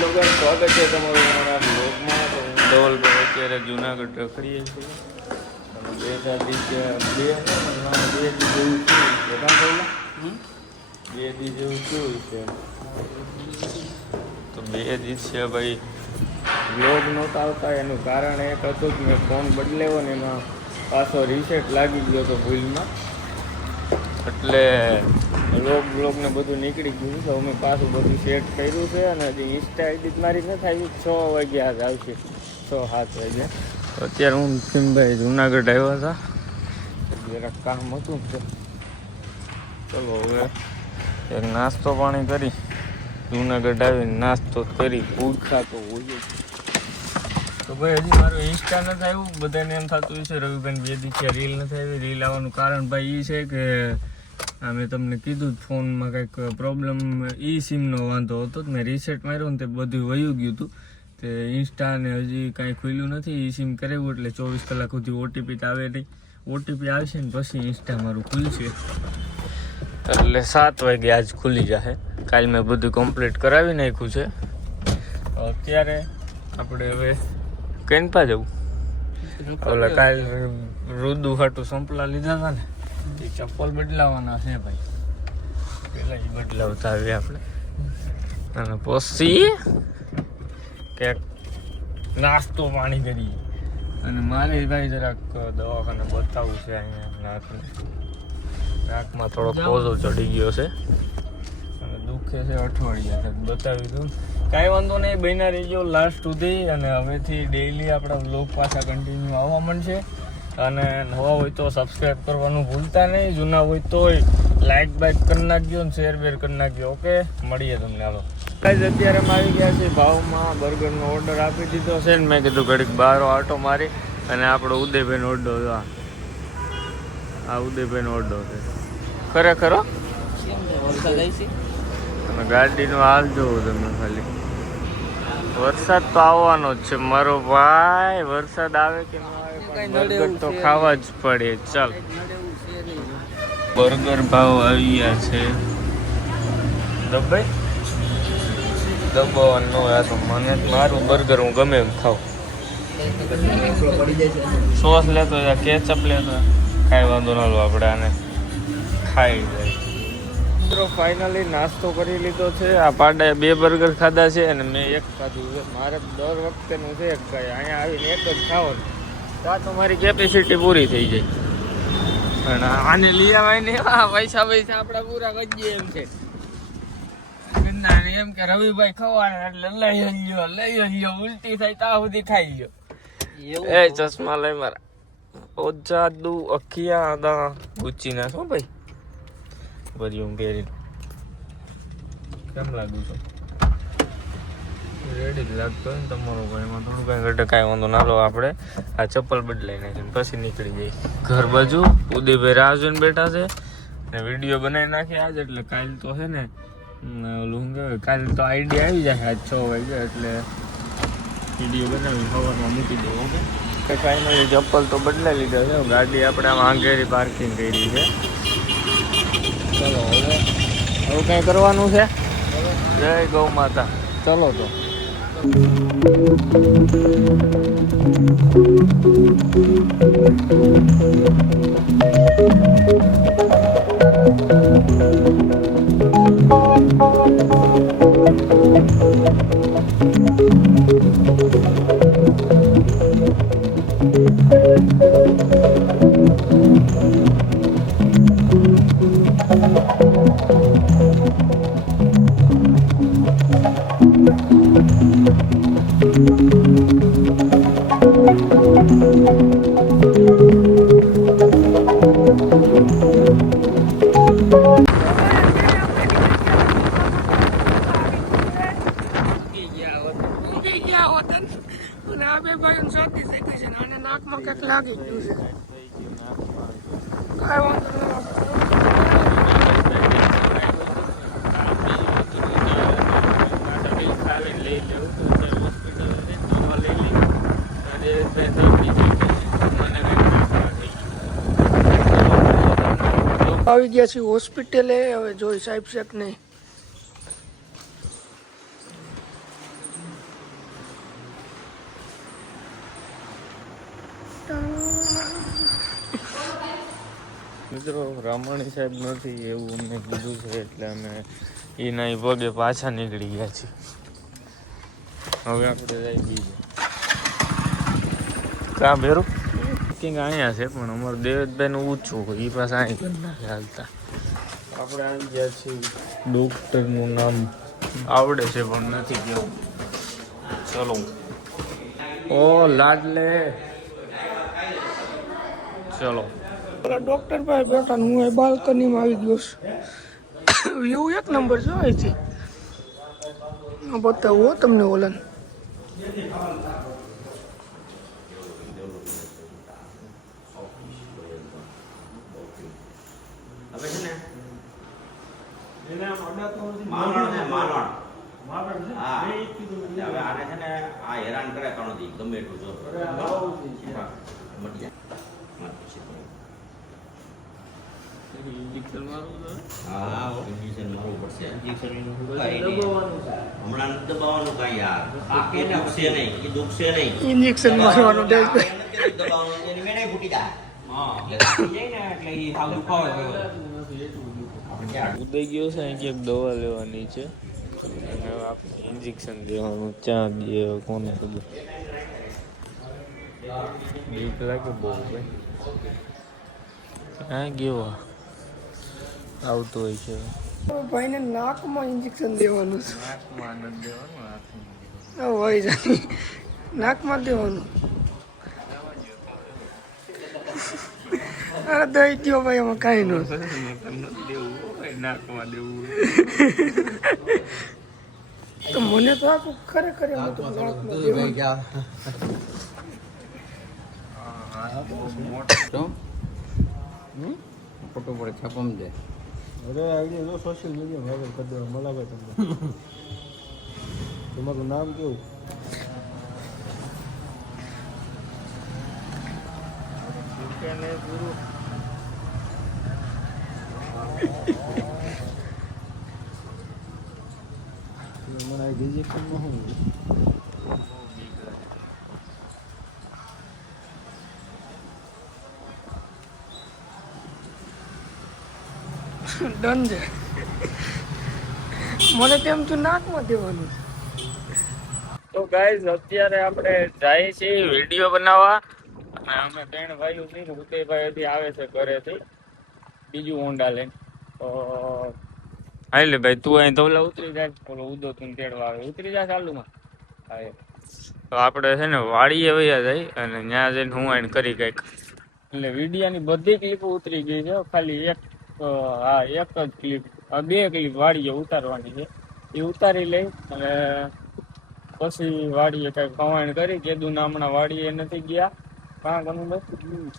Hello guys, સ્વાગત છે તમારું અમારા બ્લોગમાં. તો હું ધવલભાઈ અત્યારે જુનાગઢ રખડીએ છીએ અને 2 દી જેવું થયું છે. તો 2 દિવસ છે ભાઈ બ્લોગ નહોતા આવતા. એનું કારણ એક હતું કે મેં ફોન બદલાવ્યો ને એમાં પાછો રીસેટ લાગી ગયો હતો ભૂલમાં, એટલે બ્લોગને બધું નીકળી ગયું. તો અમે પાછું બધું સેટ કર્યું છે અને હજી ઇન્સ્ટા આઈડી મારી નથી આવી. 6 વાગ્યા આવશે, 6-7 વાગ્યા. અત્યારે હું ભીમભાઈ જુનાગઢ આવ્યા હતા, જરાક કામ હતું તો ચલો હવે એક નાસ્તો પાણી કરી જુનાગઢ આવીને નાસ્તો કરી ભૂખા તો હોય. તો ભાઈ હજી મારું ઇન્સ્ટા નથી આવ્યું. બધાને એમ થતું હોય છે રવિભાઈ 2 દિવસે રીલ નથી આવી. રીલ આવવાનું કારણ ભાઈ એ છે કે મેં તમને કીધું ફોનમાં કંઈક પ્રોબ્લેમ સિમનો વાંધો હતો. મેં રીસેટ માર્યો ને તે બધું વયું ગયું હતું. તે ઇન્સ્ટાને હજી કાંઈ ખુલ્યું નથી. સિમ કરાવ્યું એટલે 24 કલાક સુધી ઓટીપી તો આવે નહીં. ઓટીપી આવશે ને પછી ઇન્સ્ટા મારું ખુલશે, એટલે 7 વાગે આજ ખુલી જશે. કાલે મેં બધું કમ્પ્લીટ કરાવી નાખ્યું છે. અત્યારે આપણે હવે કઈ પા જવું? ઓલા કાલ રુદુ હાટું સંપલા લીધા હતા ને, એ ચપ્પલ બદલાવાના છે ભાઈ. પેલા એ બદલાવતા આવીએ આપણે અને પછી ક્યાંક નાસ્તો પાણી કરીએ. અને મારે ભાઈ જરાક દવાખાને બતાવવું છે. અહીંયા નાકમાં થોડો પોઝો ચડી ગયો છે અને દુખે છે અઠવાડિયા. બતાવી દઉં, કાંઈ વાંધો નહીં. બન્યા રહી ગયો લાસ્ટ સુધી. અને હવેથી ડેઈલી આપણા વ્લોગ પાછા કન્ટિન્યુ આવવા માંડશે. અને નવા હોય તો સબસ્ક્રાઈબ કરવાનું ભૂલતા નહીં. જૂના હોય તોય લાઈક બાઈક કરી નાખજો ને શેર બેર કરી નાખજો. ઓકે, મળીએ તમને. હાલો ગાઈઝ, અત્યારે અમે આવી ગયા છીએ ભાવમાં. બર્ગરનો ઓર્ડર આપી દીધો છે ને મેં કીધું ઘડીક બહાર આટો મારી. અને આપણો ઉદયભાઈનો ઓર્ડર, આ ઉદયભાઈનો ઓર્ડર છે ખરેખર. અને ગાડીનો હાલ જોવો તમે ખાલી. વરસાદ તો આવવાનો જ છે મારો ભાઈ. વરસાદ આવે કે ના આવે પણ બર્ગર તો ખાવા જ પડે. ચાલ, બર્ગર ભાવ આવી ગયા છે. દબાઈ દબાવવાનું હોય તો મને મારું બર્ગર હું ગમે એમ ખાઉં. સોસ લેતો કેચઅપ લેતો કાંઈ વાંધો ના લો, આપણે આને ખાઈ જાય. મિત્રો ફાઇનલી નાસ્તો કરી લીધો છે. આ પાડાએ 2 બર્ગર ખાધા છે અને મેં 1 ખાધું છે. મારે દર વખતેનું છે એક ખાય. અહીંયા આવીને 1 જ ખાવાનું. ત્યાં તો મારી કેપેસિટી પૂરી થઈ જાય. અને આને લઈ આવાય ને પૈસા આપણા પૂરા વજીએ એમ છે. એમ કે રવિભાઈ ખવાના એટલે લઈ લ્યો. ઉલટી થાય ત્યાં સુધી ખાઈ લ્યો. એ ચશ્મા લઈ મારા. ઓજાદુ અખિયા આદા ગુચ્ચી ના છો ભાઈ. બધી હું પહેરી કેમ લાગુ છું? રેડી જ લાગતો હોય ને તમારો ભાઈ. એમાં થોડું કાંઈ ઘટે કાંઈ વાંધો ના લો. આપણે આ ચપ્પલ બદલાઈ નાખીને પછી નીકળી જઈએ ઘર બાજુ. ઉદયભાઈ રાહ જોઈને બેઠા છે ને વિડીયો બનાવી નાખીએ આજ. એટલે કાલ તો છે ને ઓલું કહેવાય, કાલે તો આઈડિયા આવી જાય આજ 6 વાગે. એટલે વિડીયો બનાવી સવારમાં મૂકી દો. ઓકે, ફાઇનલી ચપ્પલ તો બદલાઈ લીધા છે. ગાડી આપણે આમ આંગેરી પાર્કિંગ કરી છે. ચલો હવે કંઈ કરવાનું છે. જય ગૌ માતા. ચલો તો નાકમાં ક્યાંક લાગી ગયું છે. કાંઈ વાંધો આવી ગયા છીએ હોસ્પિટલે. હવે જોઈ સાહેબ શેક નહીં. મિત્રો રામાણી સાહેબ નથી એવું અમને કીધું છે એટલે અમે એના પગે પાછા નીકળી ગયા છીએ. હવે આપણે જઈ બીજે કાં ભેરું કિંગ અહીંયા છે પણ અમારું દેવેદભાઈનું ઊંચું એ પાસે અહીં કરી નાખે હાલતા. આપણે આવી ગયા છીએ. ડૉક્ટરનું નામ આવડે છે પણ નથી કેવું. ચલો ઓ લાડલે ચલો ડોક્ટર ભાઈ બેઠા હું એ બાલ્કનીમાં આવી ગયો છું. વ્યૂ એક નંબર છે અહીંથી. બતાવો તમને ઓલન હેરાન કરે ગમે એટલું જો ઇન્જેક્શન મારવું હા ઇન્જેક્શન મારવું પડશે. હમણાં દબાવવાનું કાંઈ યાર એ દુખશે નહીં, એ દુખશે નહીં. ઇન્જેક્શન મારવાનું દબાવવાનું એની મેળે ફૂટી જાય. ઉદય ગયો છે અહીં ક્યાંક દવા લેવાની છે અને આપણે ઇન્જેક્શન દેવાનું ચા દે કોને ખબર. બીક લાગે બહુ ભાઈ. હા ગયો આવતો હોય છે. ભાઈને નાકમાં ઇન્જેક્શન દેવાનું છે. નાકમાં નથી દેવાનું હાથમાં. હોય જાય નાકમાં દેવાનું. અરે દઈ દો ભાઈ એમાં કાંઈ ન દેવું નાકમાં દેવું તો મને તો આખું ખરેખર એમ હતું નાકમાં દેવાનું. ફોટો પડે છાપમ દે. અરે આઈડિયા જો સોશિયલ મીડિયા વાયરલ કરી દેવા મળાવે તમને. તમારું નામ કેવું? મને આ રિજેક્શનમાં શું ડન છે. મને તેમ તું નાકમાં દેવાનું. તો ગાઈઝ અત્યારે આપણે જાય છીએ વિડીયો બનાવવા અને અમે 3 ભાઈઓ છીએ. ઉદયભાઈ આવે છે ઘરેથી બીજું હોન્ડા લઈને. તો હાલે ભાઈ તું અહીં ધોલા ઉતરી જાય. ઓલો ઉદો તું તેડવા આવે ઉતરી જાય ચાલુમાં. હા તો આપણે છે ને વાડીએ વયા જાય અને ત્યાં જઈને હું આઈને કરી કંઈક. એટલે વિડીયાની બધી ક્લિપો ઉતરી ગઈ છે. ખાલી એક જ ક્લિપ 2 ક્લિપ વાડીએ ઉતારવાની છે. એ ઉતારી લઈ અને પછી વાડીએ કઈ કવાણ કરી. કેદું હમણાં વાડીએ નથી ગયા. કાં ઘણું નથી.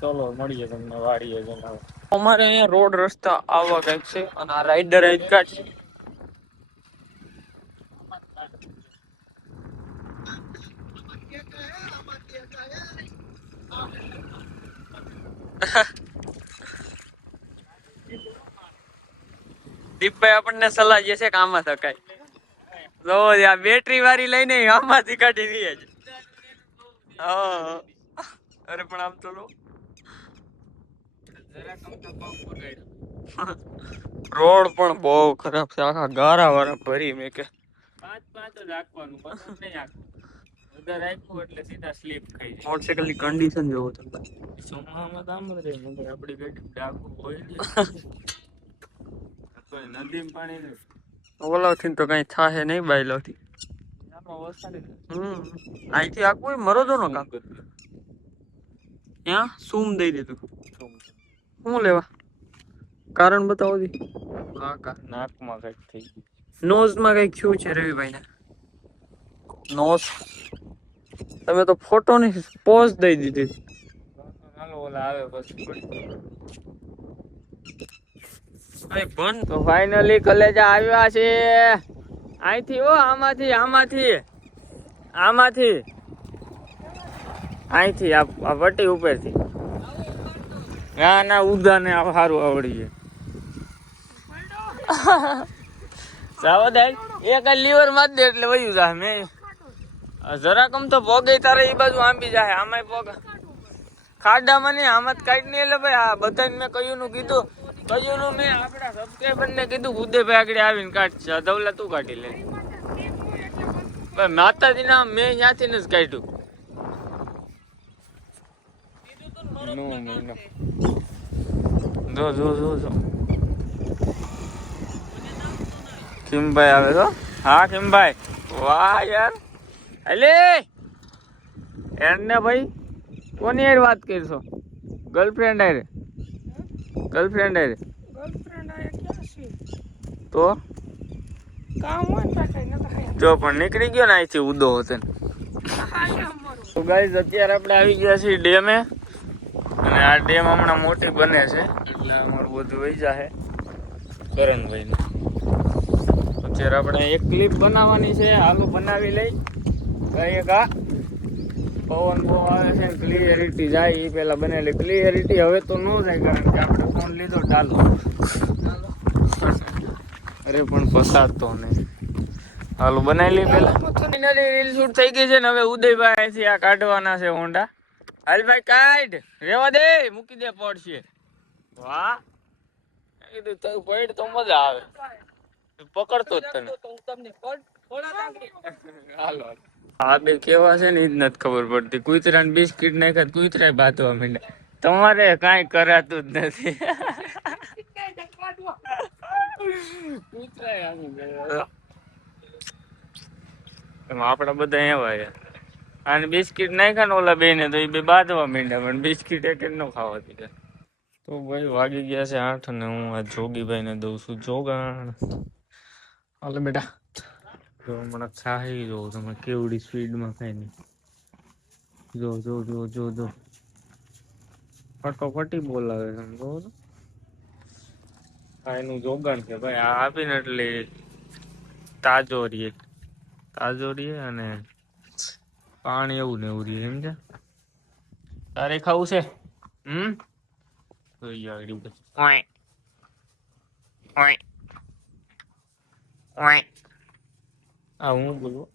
ચલો મળીએ તમને વાડીએ જણાવો. અમારે અહીંયા રોડ રસ્તા આવા કઈક છે અને આ રાઈડર અહીં કાઢ દીપભાઈ આપણને સલાહ જે છે કે આમાં શકાય. જો આ બેટરી વાળી લઈને આમાંથી કાઢી દઈએ છે. હા અરે પણ આમ તો રોડ પણ બહુ ખરાબ છે. આખા ગારા વાળા ભરી મેં કે 5 જ રાખવાનું બધું નહીં રાખવું. વધારે રાખ્યું એટલે સીધા સ્લીપ ખાઈ જાય. મોટરસાઇકલ ની કન્ડિશન જોવો તમે. સોમામાં તો આમ જ રહે મગર આપણી ગાડી ડાકુ હોય ને કોઈ નદીમાં પાણી નહીં. ઓલાથી તો કઈ થાહે નહીં બાયલોથી. અહીંથી આખું મરોદો નો કામ ત્યાં સૂમ દઈ દીધું. શું લેવા કારણ બતાવો દી. નાકમાં કઈક થઈ ગયું. નોઝમાં કઈક થયું છે રવિભાઈ ને. નોઝ તમે તો ફોટો ની પોઝ દઈ દીધી. ઓલા આવે પછી તો ફાઇનલી કલેજા આવ્યા છે. અહીંથી આમાંથી આ વટી ઉપરથી. ના ઉદા ને સારું આવડી છે. એક લીવર માં દે એટલે વયું જાય. મેં જરાકમ તો પોગે તારે એ બાજુ આંબી જાય. આમાંય પોગ ખાડામાં નહીં આમાં જ કાઢી નહીં એટલે ભાઈ આ બધાને મેં કયું નું કીધું કયું નું મેં આપણા સબસ્ક્રાઈબર ને કીધું ઉદયભાઈ આગળ આવીને કાઢશે ધવલા તું કાઢી લે ભાઈ માતાજી ના મેં ત્યાંથી જ કાઢ્યું જો જો જો જો કિમભાઈ આવે તો હા કિમભાઈ વાહ યાર અલે એને ભાઈ કોની યાર વાત કરશો ગર્લફ્રેન્ડ આરે ગર્લફ્રેન્ડ આરે ગર્લફ્રેન્ડ આયા ક્યાં છે તો કામ હોય ને કઈ નતા જો પણ નીકળી ગયો ને અહીંથી ઉદો હતો તો ગાઈઝ અત્યારે આપણે આવી ગયા છીએ ડેમે અને આ ડેમ હમણાં મોટી બને છે એટલે અમારું બધું વહી જશે કરણભાઈને અત્યારે આપણે એક ક્લિપ બનાવવાની છે હાલો બનાવી લઈ એક આ પવન બહુ આવે છે ને ક્લિયરિટી જાય એ પેલા બનેલી ક્લિયરિટી હવે તો ન જાય કારણ કે આપણે ફોન લીધો ચાલો અરે પણ પસારતો નહીં હાલો બનાવી લઈ પેલા રીલ શૂટ થઈ ગઈ છે ને હવે ઉદયભાઈ થી આ કાઢવાના છે હોન્ડા હાલ ભાઈ કાઢ રેવા દે મૂકી દે પડશે વાહ કીધું તો પડ તો મજા આવે પકડતો જ તને હાલો આ બે કેવા છે ને એ જ નથી ખબર પડતી કૂતરા ને બિસ્કીટ નાખ્યા કૂતરા બાંધવા માંડ્યા તમારે કાંઈ કરાતું જ નથી આપડા બધા એવા છે અને બિસ્કીટ નાખ્યા ને ઓલા બે ને તો એ બે બાંધવા માંડ્યા પણ બિસ્કીટ એક ન ખાવા દીધા તો ભાઈ વાગી ગયા છે 8 અને હું આ જોગીભાઈ ને દઉં છું જોગાણ હાલે બેટા જો હમણાં ખાઈ જો તમે કેવડી સ્પીડમાં ખાઈ નહીં જો જો જો જો જો ફટોફટી બોલાવે તમે જો આ એનું જોગાણ છે ભાઈ આ આપીને એટલે તાજો રહીએ અને પાણી એવું ને એવું રહીએ સમજ્યા તારે ખાવું છે આ હું બોલું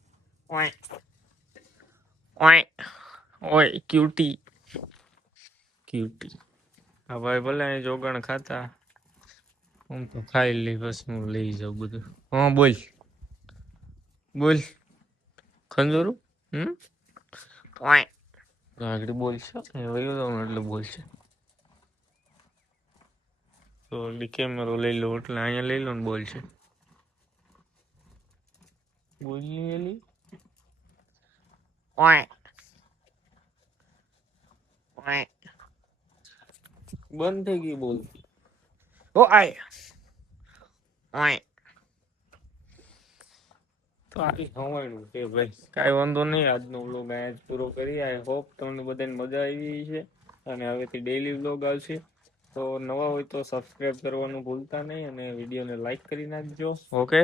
ઓય ક્યુટી હા ભાઈ ભલે જોગણ ખાતા હું તો ખાઈ લઈ બસ હું લઈ જાઉં બધું હા બોલ ખંજોરું આગળ બોલશે એટલે બોલશે તો કેમેરો લઈ લો એટલે અહીંયા લઈ લો ને બોલશે બોલી બંધ થઈ ગઈ બોલતી ઓ આય તો આવી હવાયનું છે ભાઈ કાંઈ વાંધો નહીં આજનો વ્લોગ અહીંયા જ પૂરો કરી આઈ હોપ તમને બધાને મજા આવી છે અને હવેથી ડેઈલી વ્લોગ આવશે તો નવા હોય તો સબસ્ક્રાઇબ કરવાનું ભૂલતા નહીં અને વિડીયોને લાઈક કરી નાખજો ઓકે